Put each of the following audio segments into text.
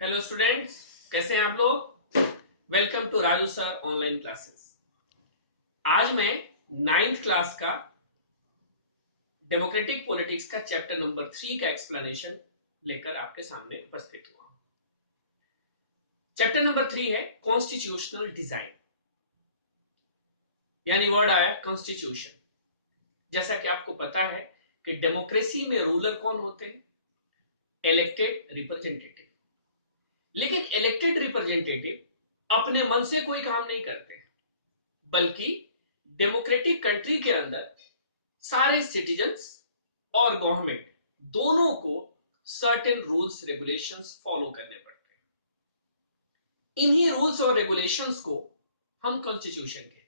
Hello students, कैसे हैं आप लोग। Welcome to Raju sir online classes. आज मैं नाइन्थ क्लास का डेमोक्रेटिक पॉलिटिक्स का चैप्टर नंबर 3 का एक्सप्लेनेशन लेकर आपके सामने उपस्थित हुआ हूं। चैप्टर नंबर 3 है कॉन्स्टिट्यूशनल डिजाइन, यानी वर्ड आया कॉन्स्टिट्यूशन। जैसा कि आपको पता है कि डेमोक्रेसी में रूलर कौन होते हैं? Elected representative. लेकिन इलेक्टेड रिप्रेजेंटेटिव अपने मन से कोई काम नहीं करते, बल्कि डेमोक्रेटिक कंट्री के अंदर सारे सिटीजन्स और गवर्नमेंट दोनों को सर्टेन रूल्स रेगुलेशंस फॉलो करने पड़ते हैं। इन्हीं रूल्स और रेगुलेशंस को हम कॉन्स्टिट्यूशन कहते हैं।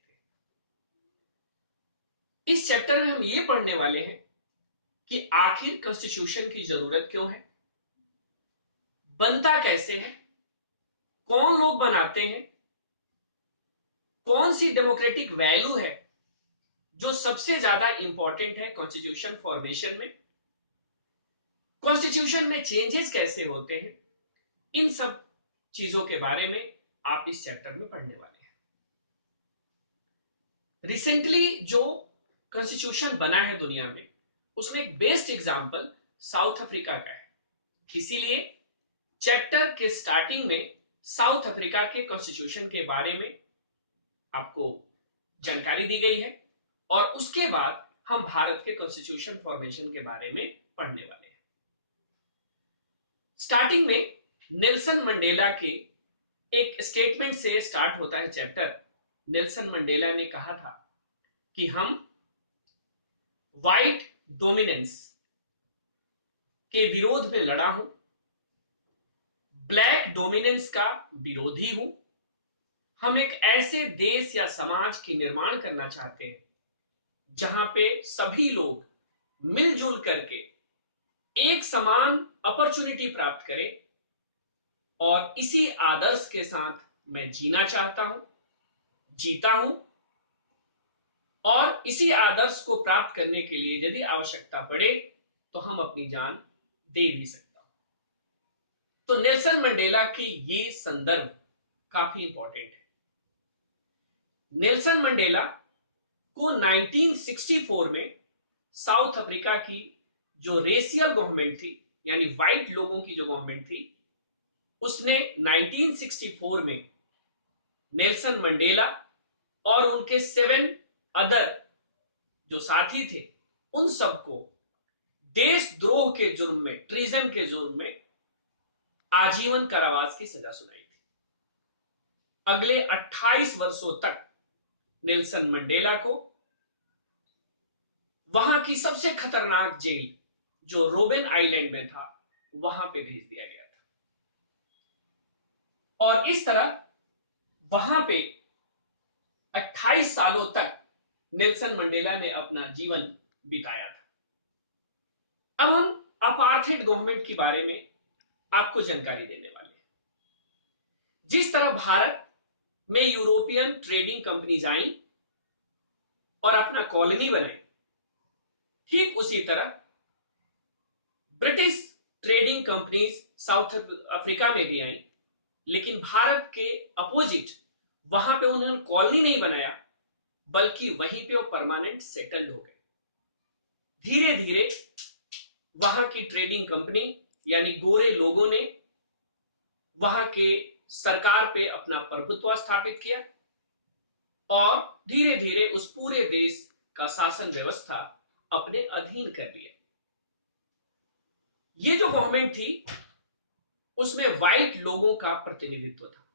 इस चैप्टर में हम ये पढ़ने वाले हैं कि आखिर कॉन्स्टिट्यूशन की जरूरत क्यों है, बनता कैसे है, कौन लोग बनाते हैं, कौन सी डेमोक्रेटिक वैल्यू है जो सबसे ज्यादा इंपॉर्टेंट है कॉन्स्टिट्यूशन फॉर्मेशन में, कॉन्स्टिट्यूशन में चेंजेस कैसे होते हैं, इन सब चीजों के बारे में आप इस चैप्टर में पढ़ने वाले हैं। रिसेंटली जो कॉन्स्टिट्यूशन बना है दुनिया में, उसमें एक बेस्ट एग्जांपल साउथ अफ्रीका का है। इसीलिए चैप्टर के स्टार्टिंग में साउथ अफ्रीका के कॉन्स्टिट्यूशन के बारे में आपको जानकारी दी गई है और उसके बाद हम भारत के कॉन्स्टिट्यूशन फॉर्मेशन के बारे में पढ़ने वाले हैं। स्टार्टिंग में नेल्सन मंडेला के एक स्टेटमेंट से स्टार्ट होता है चैप्टर। नेल्सन मंडेला ने कहा था कि हम व्हाइट डोमिनेंस के विरोध में लड़ा हूं, ब्लैक डोमिनेंस का विरोधी हूं। हम एक ऐसे देश या समाज की निर्माण करना चाहते हैं जहां पे सभी लोग मिलजुल करके एक समान अपॉर्चुनिटी प्राप्त करें और इसी आदर्श के साथ मैं जीना चाहता हूं, जीता हूं और इसी आदर्श को प्राप्त करने के लिए यदि आवश्यकता पड़े तो हम अपनी जान दे भी सकता हूं। तो नेल्सन मंडेला की ये संदर्भ काफी इंपॉर्टेंट है। नेल्सन मंडेला को 1964 में साउथ अफ्रीका की जो रेशियल गवर्नमेंट थी, यानी व्हाइट लोगों की जो गवर्नमेंट थी, उसने 1964 में नेल्सन मंडेला और उनके 7 अदर जो साथी थे उन सबको देशद्रोह के जुर्म में, ट्रीजन के जुर्म में आजीवन कारावास की सजा सुनाई थी। अगले 28 वर्षों तक नेल्सन मंडेला को वहां की सबसे खतरनाक जेल जो रोबेन आइलैंड में था वहां पे भेज दिया गया था और इस तरह वहां पे 28 सालों तक नेल्सन मंडेला ने अपना जीवन बिताया था। अब हम अपार्थाइड गवर्नमेंट के बारे में आपको जानकारी देने वाले हैं। जिस तरह भारत में यूरोपियन ट्रेडिंग कंपनीज आई और अपना कॉलोनी बनाई, ठीक उसी तरह British trading companies south Africa में भी आई, लेकिन भारत के अपोजिट वहां पे उन्होंने कॉलोनी नहीं बनाया, बल्कि वहीं पे वो परमानेंट सेटल्ड हो गए। धीरे धीरे वहां की ट्रेडिंग कंपनी यानी गोरे लोगों ने वहां के सरकार पे अपना प्रभुत्व स्थापित किया और धीरे धीरे उस पूरे देश का शासन व्यवस्था अपने अधीन कर लिया। ये जो गवर्नमेंट थी उसमें व्हाइट लोगों का प्रतिनिधित्व था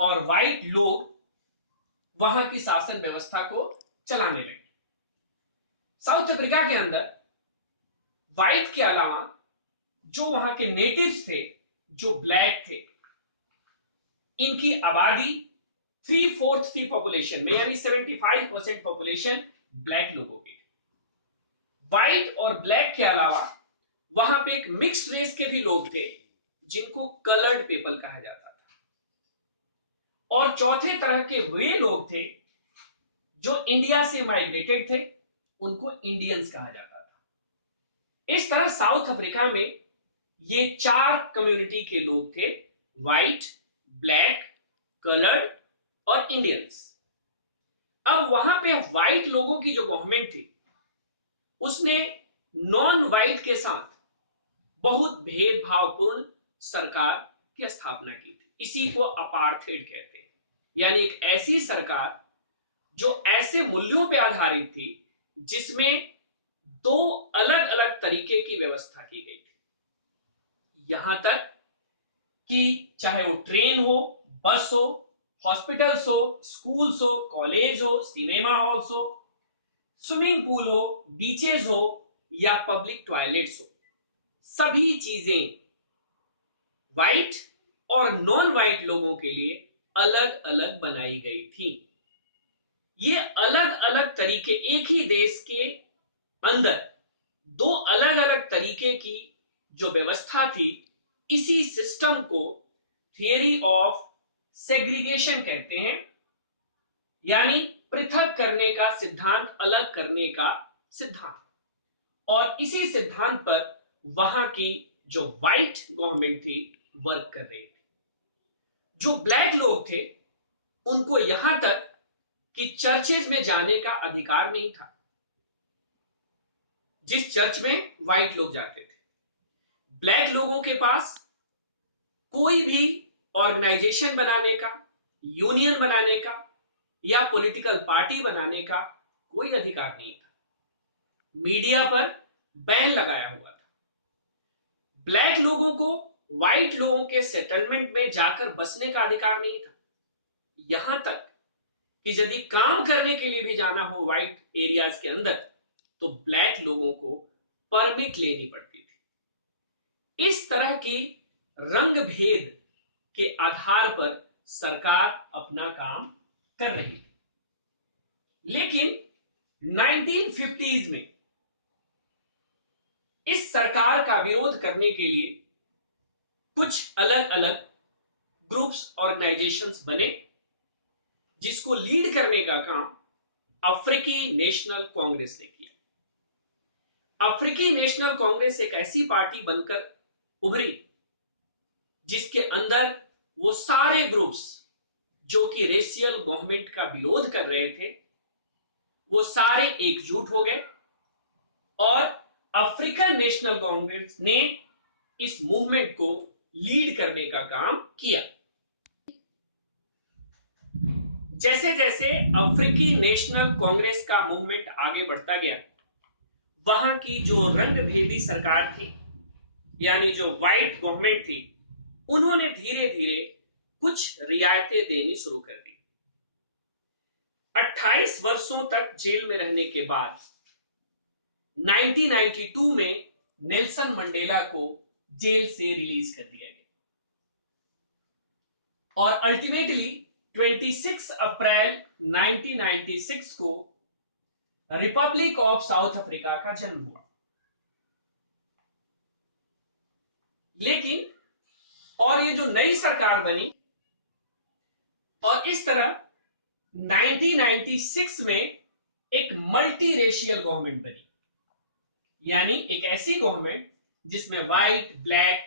और व्हाइट लोग वहां की शासन व्यवस्था को चलाने लगे। साउथ अफ्रीका के अंदर व्हाइट के अलावा जो वहां के नेटिव्स थे, जो ब्लैक थे, इनकी आबादी 3/4 थी पॉपुलेशन में, यानी 75% पॉपुलेशन ब्लैक लोगों की। व्हाइट और ब्लैक के अलावा वहां पे एक मिक्स्ड रेस के भी लोग थे जिनको कलर्ड पीपल कहा जाता था और चौथे तरह के वे लोग थे जो इंडिया से माइग्रेटेड थे, उनको इंडियंस कहा जाता था। इस तरह साउथ अफ्रीका में ये चार कम्युनिटी के लोग थे, व्हाइट, ब्लैक, कलर्ड और इंडियंस। अब वहां पे व्हाइट लोगों की जो गवर्नमेंट थी उसने नॉन व्हाइट के साथ बहुत भेदभावपूर्ण सरकार की स्थापना की थी। इसी को अपार्थेड कहते हैं, यानी एक ऐसी सरकार जो ऐसे मूल्यों पर आधारित थी जिसमें दो अलग अलग तरीके की व्यवस्था की गई थी। यहां तक कि चाहे वो ट्रेन हो, बस हो, हॉस्पिटल्स हो, स्कूल्स हो, कॉलेज हो, सिनेमा हॉल्स हो, स्विमिंग पूल हो, बीचेस हो या पब्लिक टॉयलेट्स हो, सभी चीजें व्हाइट और नॉन व्हाइट लोगों के लिए अलग अलग बनाई गई थी। ये अलग अलग तरीके, एक ही देश के अंदर दो अलग अलग तरीके की जो व्यवस्था थी, इसी सिस्टम को थियरी ऑफ सेग्रीगेशन कहते हैं, यानी पृथक करने का सिद्धांत, अलग करने का सिद्धांत। और इसी सिद्धांत पर वहां की जो व्हाइट गवर्नमेंट थी वर्क कर रही थी। जो ब्लैक लोग थे उनको यहां तक कि चर्चेज में जाने का अधिकार नहीं था, जिस चर्च में व्हाइट लोग जाते थे। ब्लैक लोगों के पास कोई भी ऑर्गेनाइजेशन बनाने का, यूनियन बनाने का या पॉलिटिकल पार्टी बनाने का कोई अधिकार नहीं था। मीडिया पर बैन लगाया हुआ था। ब्लैक लोगों को व्हाइट लोगों के सेटलमेंट में जाकर बसने का अधिकार नहीं था। यहां तक कि यदि काम करने के लिए भी जाना हो व्हाइट एरियाज के अंदर तो ब्लैक लोगों को परमिट लेनी पड़ती थी। इस तरह की रंग भेद के आधार पर सरकार अपना काम कर रही थी। लेकिन 1950s में इस सरकार का विरोध करने के लिए कुछ अलग अलग ग्रुप्स, ऑर्गेनाइजेशंस बने, जिसको लीड करने का काम अफ्रीकी नेशनल कांग्रेस ने किया। अफ्रीकी नेशनल कांग्रेस एक ऐसी पार्टी बनकर उभरी जिसके अंदर वो सारे ग्रुप्स जो कि रेशियल गवर्नमेंट का विरोध कर रहे थे, वो सारे एकजुट हो गए और अफ्रीकन नेशनल कांग्रेस ने इस मूवमेंट को लीड करने का काम किया। जैसे जैसे अफ्रीकी नेशनल कांग्रेस का मूवमेंट आगे बढ़ता गया, वहां की जो रंगभेदी सरकार थी, यानी जो व्हाइट गवर्नमेंट थी, उन्होंने धीरे धीरे कुछ रियायतें देनी शुरू कर दी। 28 वर्षों तक जेल में रहने के बाद 1992 में नेल्सन मंडेला को जेल से रिलीज कर दिया गया और अल्टीमेटली 26 अप्रैल 1996 को रिपब्लिक ऑफ साउथ अफ्रीका का जन्म हुआ। लेकिन और ये जो नई सरकार बनी और इस तरह 1996 में एक मल्टी रेशियल गवर्नमेंट बनी, यानी एक ऐसी गवर्नमेंट जिसमें व्हाइट, ब्लैक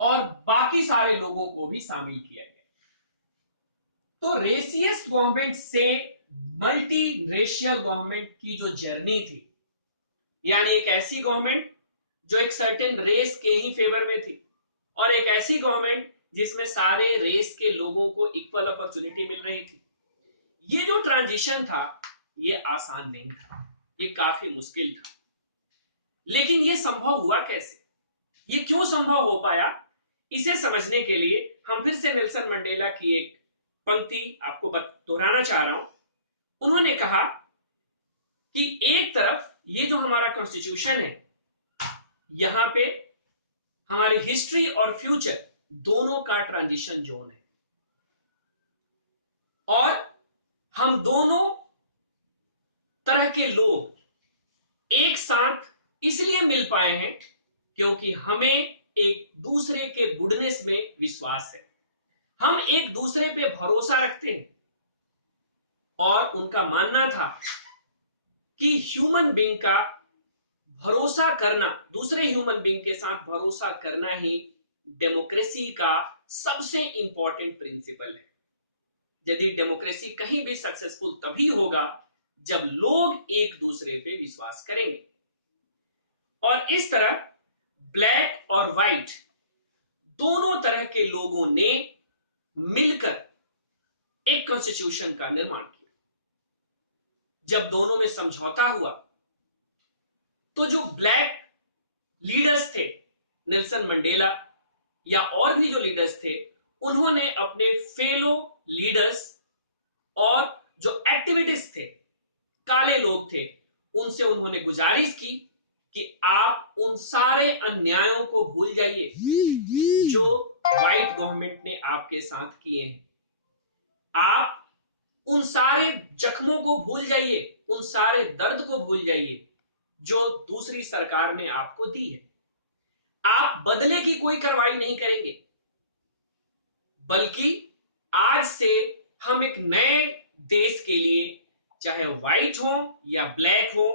और बाकी सारे लोगों को भी शामिल किया गया। तो रेसियस्ट गवर्नमेंट से मल्टी रेशियल गवर्नमेंट की जो जर्नी थी, यानी एक ऐसी गवर्नमेंट जो एक सर्टेन रेस के ही फेवर में थी और एक ऐसी गवर्नमेंट जिसमें सारे रेस के लोगों को इक्वल अपॉर्चुनिटी मिल रही थी, ये जो ट्रांजिशन था ये आसान नहीं था, ये काफी मुश्किल था। लेकिन ये संभव हुआ कैसे, ये क्यों संभव हो पाया, इसे समझने के लिए हम फिर से नेल्सन मंडेला की एक पंक्ति आपको दोहराना चाह रहा हूं। उन्होंने कहा कि एक तरफ ये जो हमारा कॉन्स्टिट्यूशन है, यहां पे हमारी हिस्ट्री और फ्यूचर दोनों का ट्रांजिशन जोन है और हम दोनों तरह के लोग एक साथ इसलिए मिल पाए हैं क्योंकि हमें एक दूसरे के गुडनेस में विश्वास है, हम एक दूसरे पे भरोसा रखते हैं और उनका मानना था कि ह्यूमन बीइंग का भरोसा करना, दूसरे ह्यूमन बीइंग के साथ भरोसा करना ही डेमोक्रेसी का सबसे इंपॉर्टेंट प्रिंसिपल है। यदि डेमोक्रेसी कहीं भी सक्सेसफुल तभी होगा जब लोग एक दूसरे पे विश्वास करेंगे। और इस तरह ब्लैक और व्हाइट दोनों तरह के लोगों ने मिलकर एक कॉन्स्टिट्यूशन का निर्माण किया। जब दोनों में समझौता हुआ तो जो ब्लैक लीडर्स थे, नेल्सन मंडेला या और भी जो लीडर्स थे, उन्होंने अपने फेलो लीडर्स और जो एक्टिविटीज थे, काले लोग थे, उनसे उन्होंने गुजारिश की कि आप उन सारे अन्यायों को भूल जाइए जो व्हाइट गवर्नमेंट ने आपके साथ किए हैं। आप उन सारे जख्मों को भूल जाइए, उन सारे दर्द को भूल जाइए जो दूसरी सरकार ने आपको दी है। आप बदले की कोई कार्रवाई नहीं करेंगे, बल्कि आज से हम एक नए देश के लिए, चाहे व्हाइट हो या ब्लैक हो,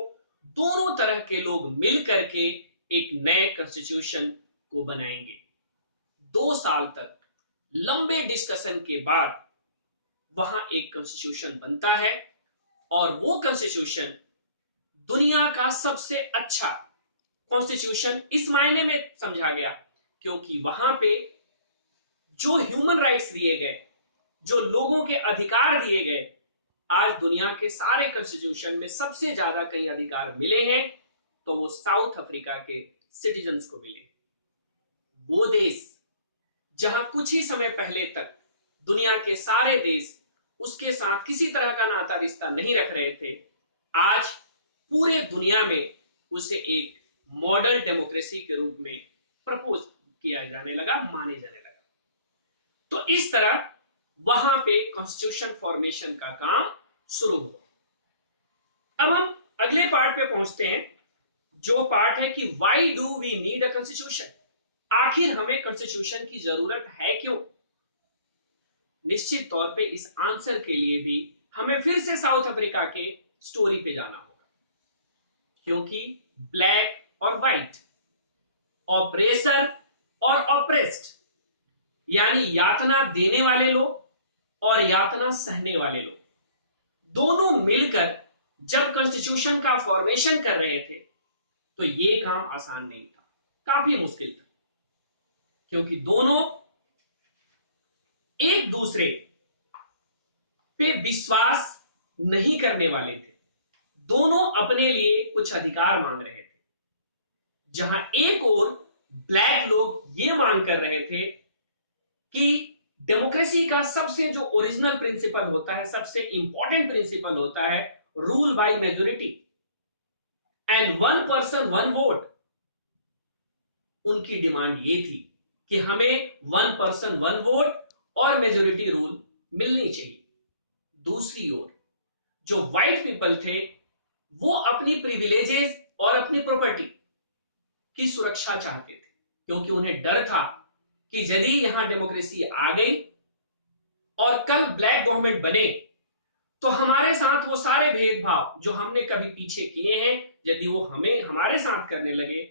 दोनों तरह के लोग मिल करके एक नए कॉन्स्टिट्यूशन को बनाएंगे। 2 साल तक लंबे डिस्कशन के बाद वहां एक कॉन्स्टिट्यूशन बनता है और वो कॉन्स्टिट्यूशन दुनिया का सबसे अच्छा कॉन्स्टिट्यूशन इस मायने में समझा गया क्योंकि वहां पे जो ह्यूमन राइट्स दिए गए, जो लोगों के अधिकार दिए गए, आज दुनिया के सारे कॉन्स्टिट्यूशन में सबसे ज्यादा कहीं अधिकार मिले हैं तो वो साउथ अफ्रीका के सिटीजन्स को मिले। वो देश जहां कुछ ही समय पहले तक दुनिया के सारे देश उसके साथ किसी तरह का नाता रिश्ता नहीं रख रहे थे, आज पूरे दुनिया में उसे एक मॉडल डेमोक्रेसी के रूप में प्रपोज किया जाने लगा, माने जाने लगा। तो इस तरह वहां पे कॉन्स्टिट्यूशन फॉर्मेशन का काम शुरू हुआ। अब हम अगले पार्ट पे पहुंचते हैं, जो पार्ट है कि why do we need a constitution, आखिर हमें कॉन्स्टिट्यूशन की जरूरत है क्यों। निश्चित तौर पे इस आंसर के लिए भी हमें फिर से साउथ अफ्रीका के स्टोरी पे जाना होगा, क्योंकि ब्लैक और व्हाइट, ऑपरेसर और ऑपरेस्ड, यानी यातना देने वाले लोग और यातना सहने वाले लोग, दोनों मिलकर जब कॉन्स्टिट्यूशन का फॉर्मेशन कर रहे थे तो ये काम आसान नहीं था, काफी मुश्किल था, क्योंकि दोनों एक दूसरे पे विश्वास नहीं करने वाले थे। दोनों अपने लिए कुछ अधिकार मांग रहे थे, जहां एक और ब्लैक लोग ये मांग कर रहे थे कि डेमोक्रेसी का सबसे जो ओरिजिनल प्रिंसिपल होता है, सबसे इंपॉर्टेंट प्रिंसिपल होता है rule by majority and 1 person 1 vote. उनकी डिमांड ये थी कि हमें 1 पर्सन 1 वोट और मेजोरिटी रूल मिलनी चाहिए। दूसरी ओर जो व्हाइट पीपल थे वो अपनी प्रिविलेजेस और अपनी प्रॉपर्टी की सुरक्षा चाहते थे, क्योंकि उन्हें डर था कि यदि यहां डेमोक्रेसी आ गई और कल ब्लैक गवर्नमेंट बने तो हमारे साथ वो सारे भेदभाव जो हमने कभी पीछे किए हैं, यदि वो हमारे साथ करने लगे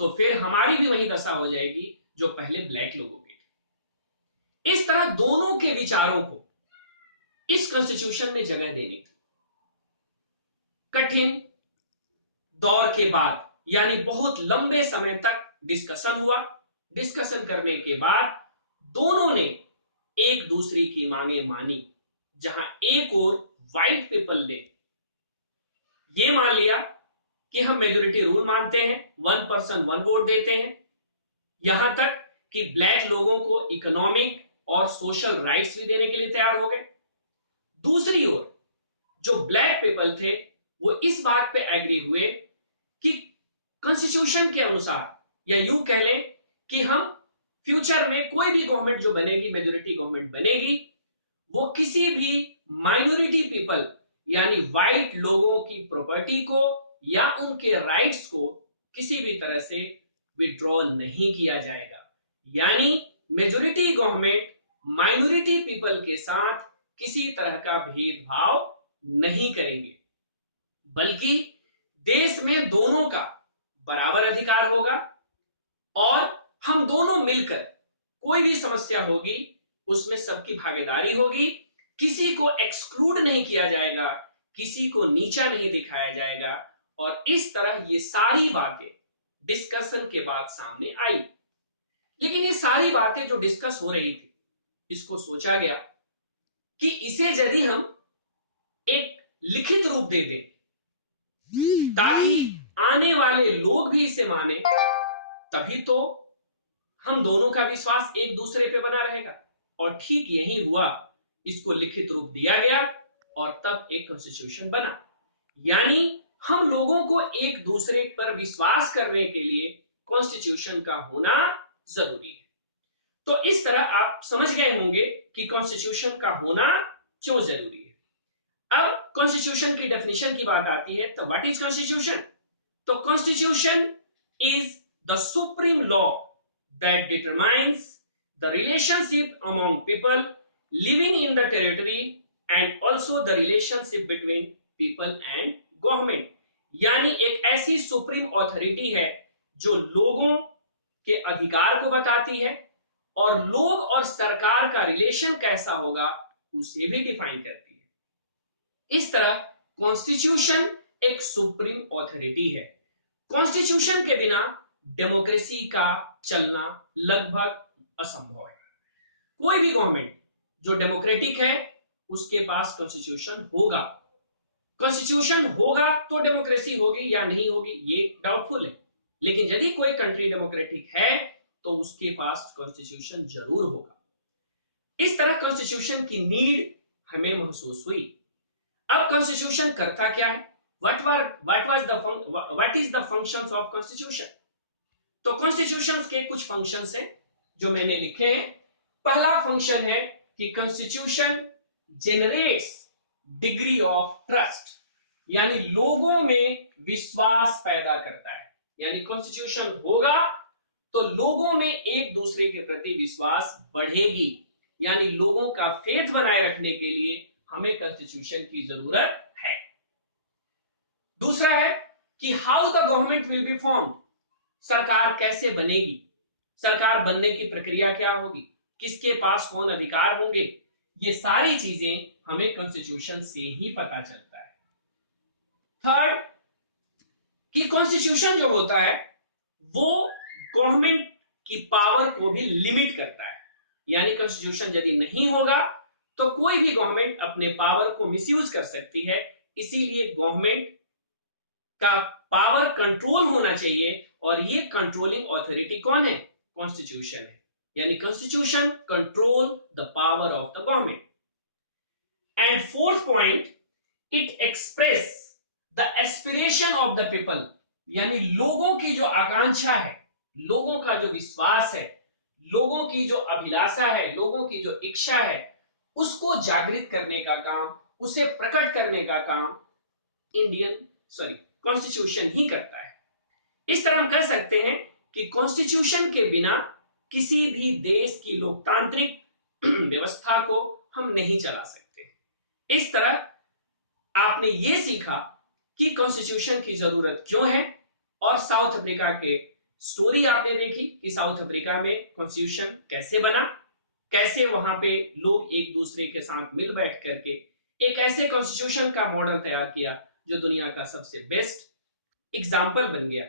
तो फिर हमारी भी वही दशा हो जाएगी जो पहले ब्लैक लोगों की थी। इस तरह दोनों के विचारों को इस कॉन्स्टिट्यूशन में जगह देनी थी। कठिन दौर के बाद, यानी बहुत लंबे समय तक डिस्कशन हुआ। डिस्कशन करने के बाद दोनों ने एक दूसरे की मांगे मानी, जहां एक और व्हाइट पीपल ने यह मान लिया कि हम मेजोरिटी रूल मानते हैं, 1 पर्सन 1 वोट देते हैं, यहां तक कि ब्लैक लोगों को इकोनॉमिक और सोशल राइट्स भी देने के लिए तैयार हो गए। दूसरी ओर जो ब्लैक पीपल थे वो इस बात पे एग्री हुए कि कॉन्स्टिट्यूशन के अनुसार, या यूं कह लें कि हम फ्यूचर में कोई भी गवर्नमेंट जो बनेगी, मेजोरिटी गवर्नमेंट बनेगी, वो किसी भी माइनॉरिटी पीपल यानी व्हाइट लोगों की प्रॉपर्टी को या उनके राइट्स को किसी भी तरह से विड्रॉ नहीं किया जाएगा। यानी मेजोरिटी गवर्नमेंट माइनॉरिटी पीपल के साथ किसी तरह का भेदभाव नहीं करेंगे, बल्कि देश में दोनों का बराबर अधिकार होगा और हम दोनों मिलकर कोई भी समस्या होगी उसमें सबकी भागीदारी होगी, किसी को एक्सक्लूड नहीं किया जाएगा, किसी को नीचा नहीं दिखाया जाएगा। और इस तरह ये सारी बातें डिस्कशन के बाद सामने आई। लेकिन ये सारी बातें जो डिस्कस हो रही थी, इसको सोचा गया कि इसे यदि हम एक लिखित रूप दे दें ताकि आने वाले लोग भी इसे माने, तभी तो हम दोनों का विश्वास एक दूसरे पे बना रहेगा। और ठीक यही हुआ, इसको लिखित रूप दिया गया और तब एक कॉन्स्टिट्यूशन बना। यानी हम लोगों को एक दूसरे पर विश्वास करने के लिए कॉन्स्टिट्यूशन का होना जरूरी है। तो इस तरह आप समझ गए होंगे कि कॉन्स्टिट्यूशन का होना क्यों जरूरी है। अब कॉन्स्टिट्यूशन की डेफिनेशन की बात आती है, तो व्हाट इज कॉन्स्टिट्यूशन? तो constitution is the supreme law that determines the relationship among people living in the territory and also the relationship between people and government। यानी एक ऐसी सुप्रीम ऑथोरिटी है जो लोगों के अधिकार को बताती है और लोग और सरकार का रिलेशन कैसा होगा उसे भी डिफाइन करती है। इस तरह कॉन्स्टिट्यूशन एक सुप्रीम ऑथोरिटी है। कॉन्स्टिट्यूशन के बिना डेमोक्रेसी का चलना लगभग असंभव है। कोई भी गवर्नमेंट जो डेमोक्रेटिक है उसके पास कॉन्स्टिट्यूशन होगा। कॉन्स्टिट्यूशन होगा तो डेमोक्रेसी होगी या नहीं होगी ये डाउटफुल है, लेकिन यदि कोई कंट्री डेमोक्रेटिक है तो उसके पास कॉन्स्टिट्यूशन जरूर होगा। इस तरह कॉन्स्टिट्यूशन की नीड हमें महसूस हुई। अब कॉन्स्टिट्यूशन करता क्या है? what is the functions of constitution? तो कॉन्स्टिट्यूशन के कुछ फंक्शंस हैं जो मैंने लिखे हैं। पहला फंक्शन है कि constitution generates degree of trust, यानी लोगों में विश्वास पैदा करता है। यानी कॉन्स्टिट्यूशन होगा तो लोगों में एक दूसरे के प्रति विश्वास बढ़ेगी, यानी लोगों का फेथ बनाए रखने के लिए हमें कॉन्स्टिट्यूशन की जरूरत है। दूसरा है कि how the government will be formed, सरकार कैसे बनेगी, सरकार बनने की प्रक्रिया क्या होगी, किसके पास कौन अधिकार होंगे, ये सारी चीजें हमें कॉन्स्टिट्यूशन से ही पता चलता है। थर्ड कि कॉन्स्टिट्यूशन जो होता है वो गवर्नमेंट की पावर को भी लिमिट करता है। यानी कॉन्स्टिट्यूशन यदि नहीं होगा तो कोई भी गवर्नमेंट अपने पावर को मिसयूज कर सकती है। इसीलिए गवर्नमेंट का पावर कंट्रोल होना चाहिए और ये कंट्रोलिंग ऑथोरिटी कौन है? कॉन्स्टिट्यूशन है। यानी constitution control the power of the government. And fourth point, it express the aspiration of the people, यानी लोगों की जो आकांक्षा है, लोगों का जो विश्वास है, लोगों की जो अभिलाषा है, लोगों की जो इच्छा है, उसको जागृत करने का काम, उसे प्रकट करने का काम कॉन्स्टिट्यूशन ही करता है। इस तरह हम कह सकते हैं कि कॉन्स्टिट्यूशन के बिना किसी भी देश की लोकतांत्रिक व्यवस्था को हम नहीं चला सकते। इस तरह आपने ये सीखा कि कॉन्स्टिट्यूशन की जरूरत क्यों है और साउथ अफ्रीका के स्टोरी आपने देखी कि साउथ अफ्रीका में कॉन्स्टिट्यूशन कैसे बना, कैसे वहां पे लोग एक दूसरे के साथ मिल बैठ करके एक ऐसे कॉन्स्टिट्यूशन का मॉडल तैयार किया जो दुनिया का सबसे बेस्ट एग्जाम्पल बन गया।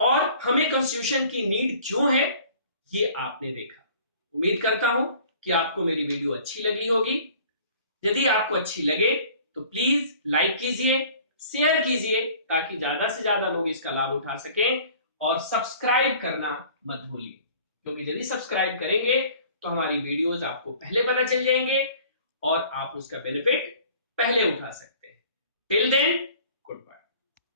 और हमें कॉन्स्टिट्यूशन की नीड क्यों है ये आपने देखा। उम्मीद करता हूं कि आपको मेरी वीडियो अच्छी लगी होगी। यदि आपको अच्छी लगे तो प्लीज लाइक कीजिए, शेयर कीजिए ताकि ज्यादा से ज्यादा लोग इसका लाभ उठा सकें, और सब्सक्राइब करना मत भूलिए, क्योंकि यदि सब्सक्राइब करेंगे तो हमारी वीडियोस आपको पहले पता चल जाएंगे और आप उसका बेनिफिट पहले उठा सकते हैं। Till then